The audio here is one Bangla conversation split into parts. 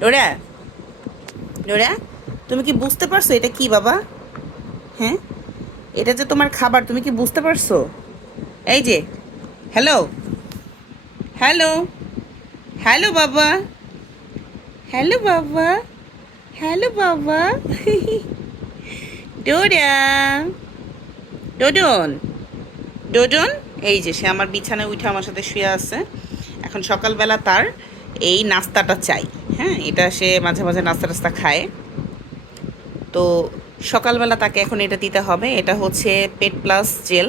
ডোরা, ডোরা, তুমি কি বুঝতে পারছো এটা কি বাবা? হ্যাঁ, এটা যে তোমার খাবার, তুমি কি বুঝতে পারছো? এই যে, হ্যালো, হ্যালো, হ্যালো বাবা, হ্যালো বাবা, হ্যালো বাবা। ডোরা, ডোডন, ডোডন, এই যে সে আমার বিছানায় উঠে আমার সাথে শুয়ে আছে। এখন সকালবেলা তার এই নাস্তাটা চাই। হ্যাঁ, এটা সে মাঝে মাঝে নাস্তা টাস্তা খায়। তো সকালবেলা তাকে এখন এটা দিতে হবে। এটা হচ্ছে পেট প্লাস জেল।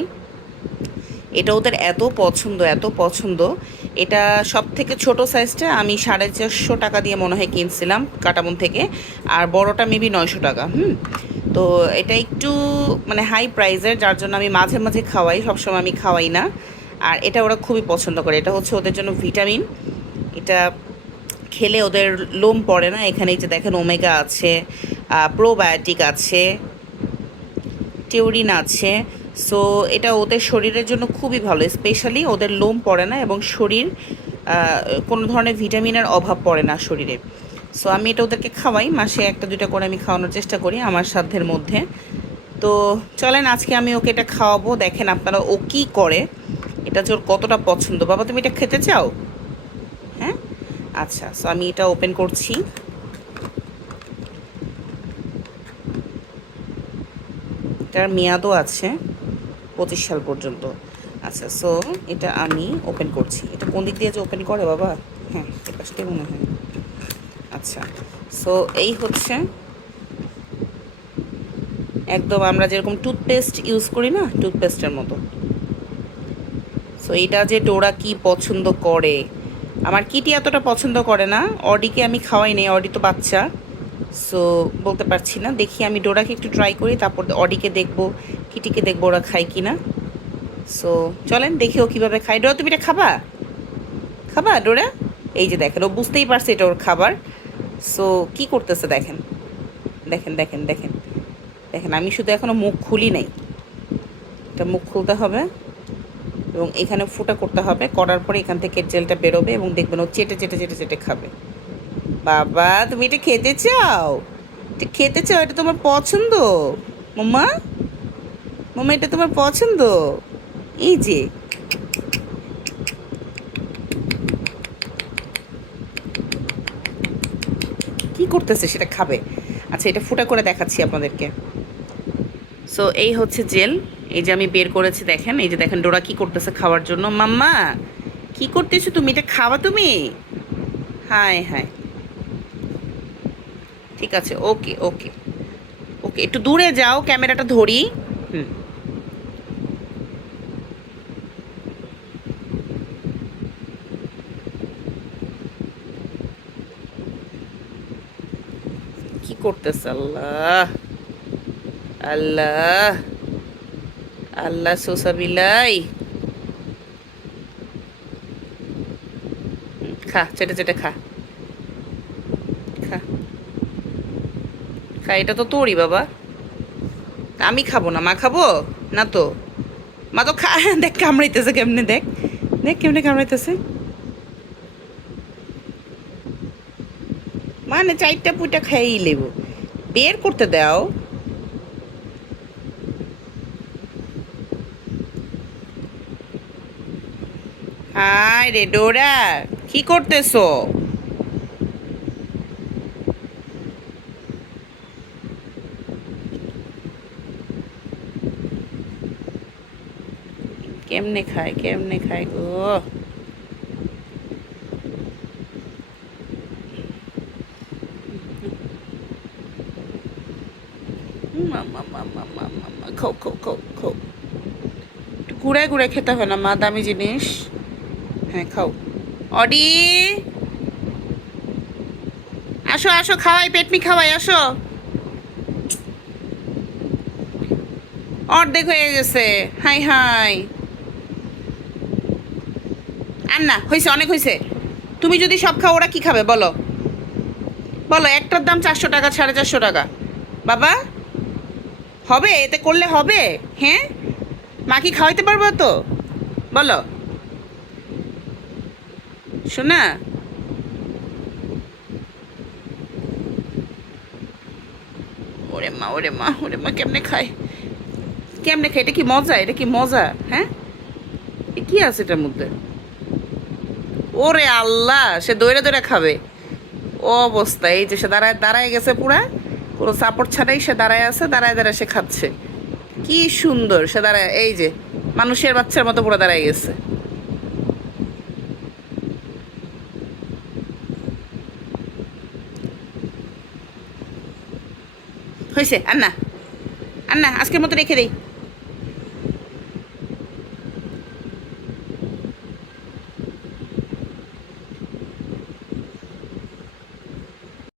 এটা ওদের এত পছন্দ, এত পছন্দ। এটা সব থেকে ছোট সাইজটা আমি 450 টাকা দিয়ে মনে হয় কিনছিলাম কাটাবন থেকে। আর বড়টা মেবি 900 টাকা। তো এটা একটু মানে হাই প্রাইসের, যার জন্য আমি মাঝে মাঝে খাওয়াই, সবসময় আমি খাওয়াই না। আর এটা ওরা খুবই পছন্দ করে। এটা হচ্ছে ওদের জন্য ভিটামিন। এটা খেলে ওদের লোম পড়ে না। এখানে এই যে দেখেন ওমেগা আছে, প্রোবায়োটিক আছে, টিউরিন আছে। সো এটা ওদের শরীরের জন্য খুবই ভালো, স্পেশালি ওদের লোম পড়ে না এবং শরীর কোনো ধরনের ভিটামিনের অভাব পড়ে না শরীরে। সো আমি এটা ওদেরকে খাওয়াই, মাসে একটা দুইটা করে আমি খাওয়ানোর চেষ্টা করি আমার সাধ্যের মধ্যে। তো চলেন আজকে আমি ওকে এটা খাওয়াবো, দেখেন আপনারা ও কী করে। এটা যে ওর কতটা পছন্দ। বাবা তুমি এটা খেতে চাও? হ্যাঁ, আচ্ছা। সো আমি এটা ওপেন করছি। এটার মেয়াদও আছে 25 সাল পর্যন্ত। আচ্ছা, সো এটা আমি ওপেন করছি। এটা কোন দিক দিয়ে যে ওপেন করে বাবা? হ্যাঁ, এ পাশ দিয়ে মনে হয়। আচ্ছা, সো এই হচ্ছে একদম আমরা যেরকম টুথপেস্ট ইউজ করি না, টুথপেস্টের মতো। সো এইটা যে ডোরা কি পছন্দ করে। আমার কিটি এতটা পছন্দ করে না। অডিকে আমি খাওয়াই নেই, অডি তো বাচ্চা। সো বলতে পারছি না। দেখি আমি ডোরাকে একটু ট্রাই করি, তারপর অডিকে দেখবো, কিটিকে দেখবো ওরা খায় কি না। সো চলেন দেখি ও কীভাবে খায়। ডোরা তুমি এটা খাবা? খাবা ডোরা? এই যে দেখেন ও বুঝতেই পারছে এটা ওর খাবার। সো কি করতেছে দেখেন, দেখেন দেখেন দেখেন দেখেন। আমি শুধু এখনও মুখ খুলি নাই। এটা মুখ খুলতে হবে এবং এখানে ফুটা করতে হবে। করার পরে এখান থেকে জেলটা বেরোবে এবং দেখবেন ও চেটে চেটে চেটে চেটে খাবে। বাবা তুমি এটা খেতে চাও? এটা খেতে চাও? এটা তোমার পছন্দ মাম্মা? মাম্মা এটা তোমার পছন্দ? এই যে কি করতেছে সেটা খাবে। আচ্ছা, এটা ফুটা করে দেখাচ্ছি আপনাদেরকে। সো এই হচ্ছে জেল। এই যে আমি বের করেছি, দেখেন। এই যে দেখেন ডোরা কি করতেছে খাওয়ার জন্য। মাম্মা কি করতেছো তুমি? এটা খাওয়া তুমি? হায় হায়। ঠিক আছে, ওকে ওকে ওকে, একটু দূরে যাও, ক্যামেরাটা ধরি। হুম, কি করতেছে? আল্লাহ, আল্লাহ, আল্লাহ সোসাবিলাই। খা, চেটে চেটে খা, খা, খা। এটা তো তোরই বাবা। আমি খাবো না, মা খাবো না তো। মা তো খা। দেখ কামড়াইতেছে কেমনে, দেখ দেখ কেমনে কামড়াইতেছে। মানে চারটা পুইটা খাইই লেব। বের করতে দাও। হায় রে ডোরা, কি করতেছো? কেমনে খায়, কেমনে খায় গো। মামা মামা মামা মা, খাও খাও খাও খাও। একটু ঘুরায় ঘুরায় খেতে হয় না মা, দামি জিনিস। হ্যাঁ খাও। অডি, আসো আসো, খাওয়াই, পেটনি খাওয়াই, আসো। অর্ধেক হয়ে গেছে। High high. আর না, হয়েছে, অনেক হয়েছে। তুমি যদি সব খাও ওরা কি খাবে বলো? বলো, একটার দাম 400 টাকা, 450 টাকা। বাবা, হবে এতে করলে হবে? হ্যাঁ, মা কি খাওয়াইতে পারবো তো? বলো শোনা। ওরে মা ওরে মা ওরে মা, কেমনে খায় কেমনে খায়? এটা কি মজা? এটা কি মজা? হ্যাঁ, এ কি আছে এটার মধ্যে? ওরে আল্লাহ, সে দৌড়ে দৌড়ে খাবে। ও অবস্থা, এই যে সে দাঁড়ায় দাঁড়ায় গেছে, পুরা কোনো সাপোর্ট ছাড়াই সে দাঁড়ায় আছে, দাঁড়ায় দাঁড়ায় সে খাচ্ছে। কি সুন্দর সে দাঁড়ায়, এই যে মানুষের বাচ্চার মতো পুরো দাঁড়ায় গেছে। হয়েছে, আন্না আন্না, আজকের মতো রেখে দেই।